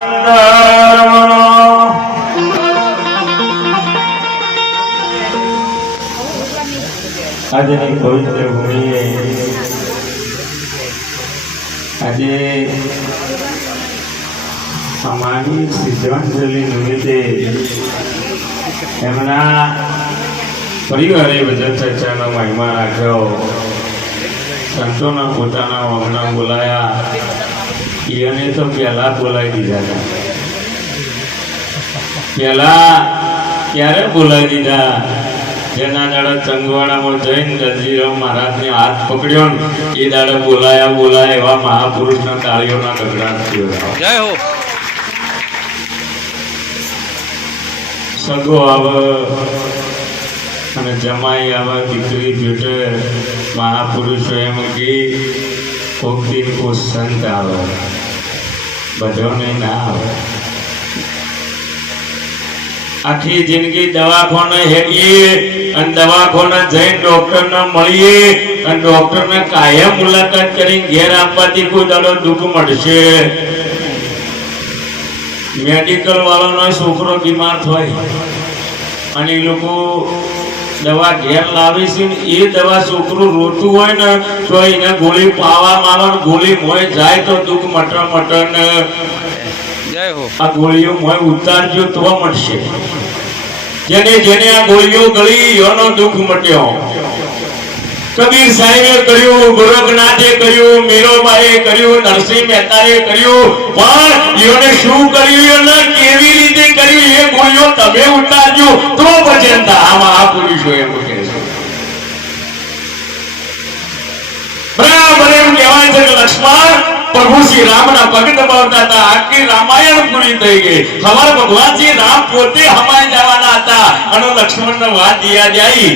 આજની પવિત્ર ભૂમિએ આજે અમારી શ્રદ્ધાંજલિ નિમિત્તે એમના પરિવારે ભજન ચર્ચાનો મહિમા રાખ્યો. સંતોના પોતાના વગણા બોલાયા. એને તો પહેલા બોલાવી દીધા હતા. પહેલા ક્યારે બોલાવી દીધા? જેના દાડે ચંદવાડામાં જઈને દરજીરાવ મહારાજને હાથ પકડ્યો ને એ દાડે બોલાયા એવા મહાપુરુષના તાળીઓના ગગડાટ થયો. જય હો. સગો આવે અને જમાઈ આવે, દીકરી ભેટે. મહાપુરુષો એમ કે કોક દિન કોઈ સંત આવે, બધોને ના આવે. આખી જિંદગી દવાખાને હેડીએ અને દવાખાને જઈને ડોક્ટરને મળીએ અને ડોક્ટરને કાયમ મુલાકાત કરીને ઘેર આપવાથી કોઈ દાડો દુઃખ મળશે. મેડિકલ વાળાનો છોકરો બીમાર થાય અને એ લોકો દવા ઘેર લાવે છે ને એ દવા છોકરું રોતું હોય ને તો એને ગોળી પાવામાં ગોળી મોય જાય તો દુઃખ મટર ને આ ગોળીઓ મોય ઉતારજો તો મળશે. જેને જેને આ ગોળીઓ ગળી એનો દુઃખ મટ્યો. કબીર સાહેબે કર્યું, ગોરખનાથે કર્યું, મીરાબાઈએ કર્યું, નરસિંહ મહેતાએ કર્યું, પણ એને શું કર્યું અને કેવી રીતે કર્યું એ ગોળીઓ તમે ઉતારજો તો ભજન થાય. આમાં આ પુરુષો એમ કહે છે. બરાબર એમ કહેવાય છે કે લક્ષ્મણ પ્રભુ શ્રી રામના પગ દબાવતા હતા. આખી રામાયણ પૂરી થઈ ગઈ. હમારા ભગવાન શ્રી રામ પોતે હમાઈ જવાના હતા અને લક્ષ્મણને વાત દિયા જાય.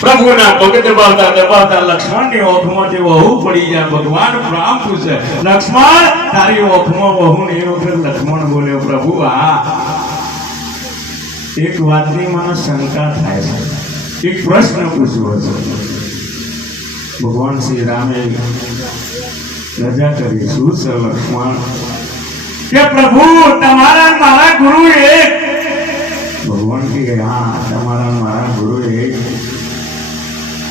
પ્રભુના પગ દબાવતા લક્ષ્મણની ઓખમાંથી વહુ પડી જાય. ભગવાન રામ પૂછે, લક્ષ્મણ તારી ઓખમાં વહુ ને? એ વખત લક્ષ્મણ બોલ્યો, પ્રભુ આ એક વાતની મને શંકા થાય છે, એક પ્રશ્ન પૂછવો છે. ભગવાન શ્રી રામે રજા કરી. શું છે લક્ષ્મણ? કે પ્રભુ તમારા મારા ગુરુ એક. ભગવાન કે હા, તમારા મારા ગુરુ એક.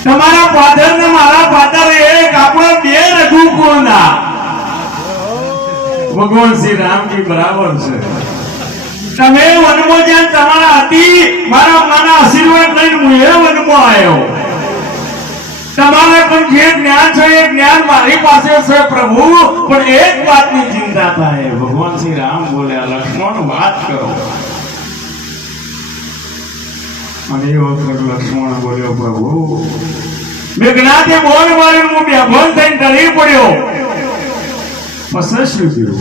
તમારા ફાધર ને મારા ફાધર એક. આપણો બે રઘુ કુળના. ભગવાન શ્રી રામજી બરાબર છે. તમે વનમાં જ્યાં તમારા હતી મારા માના આશીર્વાદ લઈને હું એ વનમાં આવ્યો. તમારે પણ જે જ્ઞાન છે એ જ્ઞાન મારી પાસે છે પ્રભુ, પણ એક વાતની ચિંતા થાય. ભગવાન શ્રી રામ બોલ્યા, લક્ષ્મણ વાત કરો. અને એ વખત લક્ષ્મણ બોલ્યો, પ્રભુ મેઘનાથે બોલ મારી હું બેભાન થઈને ડરી પડ્યો. પછી શું થયું?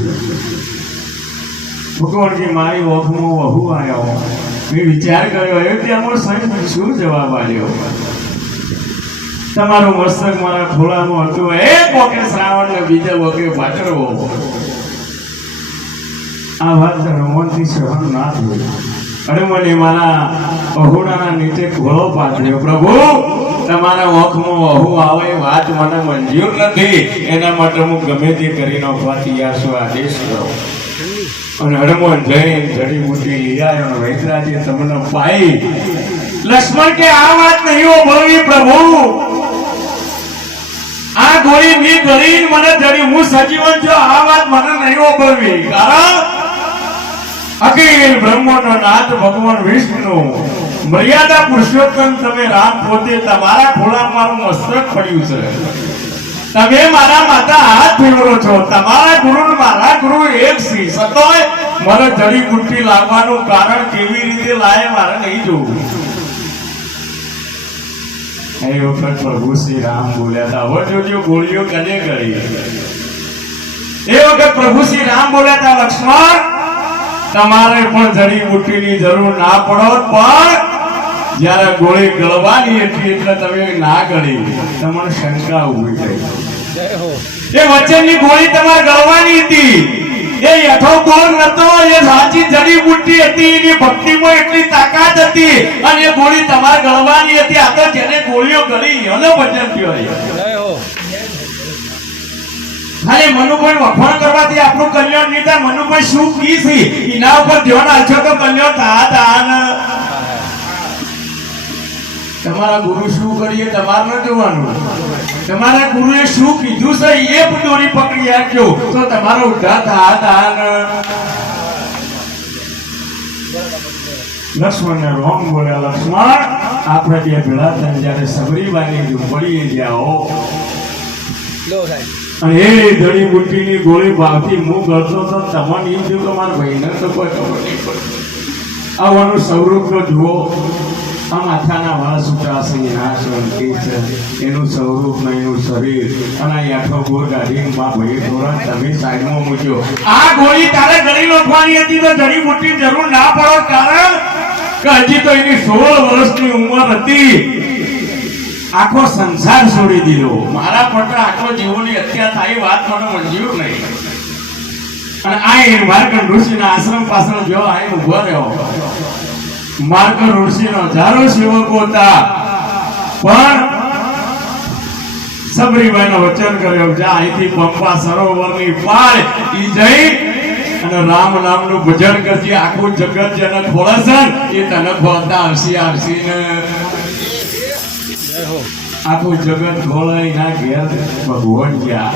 ભગવાનજી મારી ઓખમાં વહુ આવ્યો. મેં વિચાર કર્યો એ ત્યાં શું જવાબ આવ્યો? તમારું મસ્તક મારા ખોળામાં હતું. એક વખતે શ્રાવણ ને બીજા વખતે ભાદરવો. આ વાત રમણથી સહન ના થઈ. અરે મને મારા અહોડાના નીચે ઘોડો પાથર્યો. પ્રભુ તમારા ઓખમાં વહુ આવે એ વાત મને મંજૂર નથી. એના માટે હું ગમે તે કરી નાખવા તૈયાર છું. આદેશ કરો. અને હનુમાન જઈને જડીબુટી લઈ આવ્યો અને વૈતરાજી તમને પાઈ. લક્ષ્મણ કે આ વાત નહીં ઓળવી પ્રભુ. આ ગોળી મી ગળી મને જડી, હું સજીવન છું. આ વાત મને નહીં ઓળવી. કારણ અખિલ બ્રહ્મનો નાથ ભગવાન વિષ્ણુ મર્યાદા પુરુષોત્તમ તમે રામ પોતે તમારા ખોળામાં મારું મસ્તક પડ્યું છે. તમે મારા માતા હાથ ફેરવો છો. તમારા ગુરુ મારા ગુરુ એક સી સતોય મને જડીબુટ્ટી લાવવાનું કારણ કેવી રીતે લાવે મારે નહીં જોવું. એ વખત પ્રભુ શ્રી રામ બોલ્યા હતા, હવે જોજો ગોળીઓ કને કરી. એ વખત પ્રભુ શ્રી રામ બોલ્યા હતા, લક્ષ્મણ તમારે પણ જડીબુટ્ટીની જરૂર ના પડો, પણ જયારે ગોળી ગળવાની હતી એટલે તમે ના ગળી. તમને શંકા ઉભી થઈ. એ વચનની ગોળી તમારે ગળવાની હતી. એ યથો ગોળ નતો, એ સાચી જડીબુટ્ટી હતી. એની ભક્તિમાં એટલી તાકાત હતી અને એ ગોળી તમારે ગળવાની હતી. આ તો જેને ગોળીઓ ગળી એનો વચન થયો. ખાલી મનુભાઈ વખોણ કરવાથી આપણું કલ્યાણ નહીં થાય. મનુભાઈ શું કી છે એના ઉપર ધ્યાન આપશો તો કલ્યાણ થા. તમારા ગુરુ શું કરીએ તમારે ન જોવાનું. તમારા ગુરુએ શું કીધું છે એ દોરી પકડી રાખજો તો તમારો ઉદ્ધાર થા. લક્ષ્મણ ને રોમ બોલ્યા, લક્ષ્મણ આપણે બે ભેળા થઈને જયારે સબરીબાની ઝૂંપડીએ ગયા હો અને એ જડીબુટ્ટીની ગોળી ભાવથી હું કરતો તો તમને એમ થયું કે મારા ભાઈને તો કોઈ ખબર નહીં પડતી. આવવાનું સ્વરૂપ તો જુઓ. આ માથાના વાળ છૂટા છે, એના શાંતિ છે, એનું સ્વરૂપ ને એનું શરીર અને આઠો ગોળ ગાડી ભાઈ ધોરણ તમે સાઈડમાં મૂક્યો. આ ગોળી તારે ગળી નાખવાની હતી તો જડીબુટ્ટી જરૂર ના પડો. કારણ કે હજી તો એની 16 વર્ષની ઉંમર હતી. આખો સંસાર છોડી દીધો. મારા પર આટલો જીવોની હત્યા થાય વાત મને મંજૂર નહીં. અને આ માર્કંડ ઋષિના આશ્રમ પાછળ જો આ ઉભો રહ્યો. માર્કંડ ઋષિનો હજારો સેવકો હતા પણ સબરીબાઈનો વચન કર્યો જા અહીંથી પંપા સરોવરની પાર ઈ જઈ અને રામ નામનું ભજન કરજે. આખું જગત જેને ખોળે છે એ તને ખોળતા આવશે ને આખું જગત ખોળાઈ ના ઘેર ભગવાન ગયા.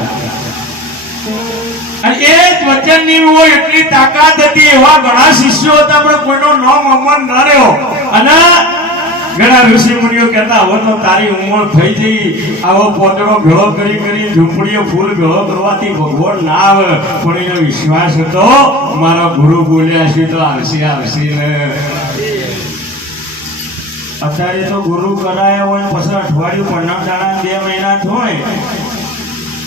અને એ જ વચનની એટલી તાકાત હતી. એવા ઘણા શિષ્યો હતા પણ કોઈનો નામ અમર ન રહ્યો. અને ઘણા ઋષિ મુનિઓ કહેતા હવે તો તારી ઉંમર થઈ જઈ, આવો પોતળો ભેળો કરી ઝૂંપડીએ ફૂલ ભેળો કરવાથી ભગવાન ના આવે. પણ એનો વિશ્વાસ હતો મારા ગુરુ બોલ્યા છે તો આવશે ને. અત્યારે તો ગુરુ કરાયા હોય પછી અઠવાડિયું 15 દાડા 2 મહિના થાય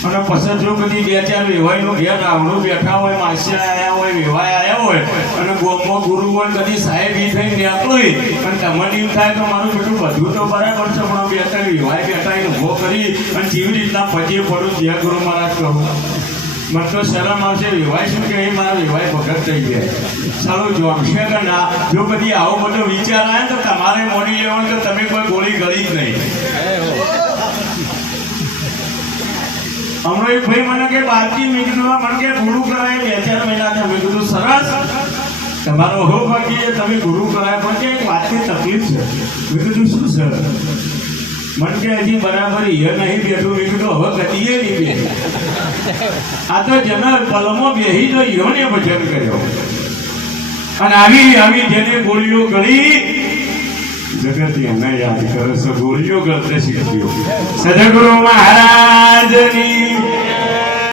અને પછી જો બધી 2-4 વેવાઈનું ઘેર રાવણું બેઠા હોય, માસિયા આવ્યા હોય, વેવાય આવ્યા હોય અને ગોમમાં ગુરુ હોય કદી સાહેબ ઈ થઈને રહેતો હોય અને તમને એમ થાય તો મારું બેટું બધું તો બરાબર છે પણ 2-3 વેવાય બેઠા એને ઉભો કરી અને જેવી રીતના પજે પડું જય ગુરુ મહારાજ કહું. મને તો શરમ આવશે. વેવાય શું કે મારા વેવાય ભગત થઈ ગયા સારું જોમશે કે ના. જો બધી આવો બધો વિચાર આવે તો તમારે મોડી લેવાનું કે તમે કોઈ ગોળી ગળી જ નહીં. હમણાં એક ભાઈ મને કે બાકી મેં કીધું મને કે ગુરુ કરાય 2-4 મહિના થયા. મેં કીધું સરસ તમારો હો બાકી તમે ગુરુ કરાય પણ કે એક વાતની તકલીફ છે. મેં કીધું શું છે? મને કે હજી બરાબર એ નહીં બેઠું. મેં કીધું હવે ગતિએ નહીં બેઠું. આ તો જેને પલમો બેહી તો ઈઓને ભજન કર્યો અને આવી જેને ગોળીઓ ગળી જગત એને યાદ કરે છે. ગોળીઓ ગળતે શીખ્યો. સદગુરુ મહારાજની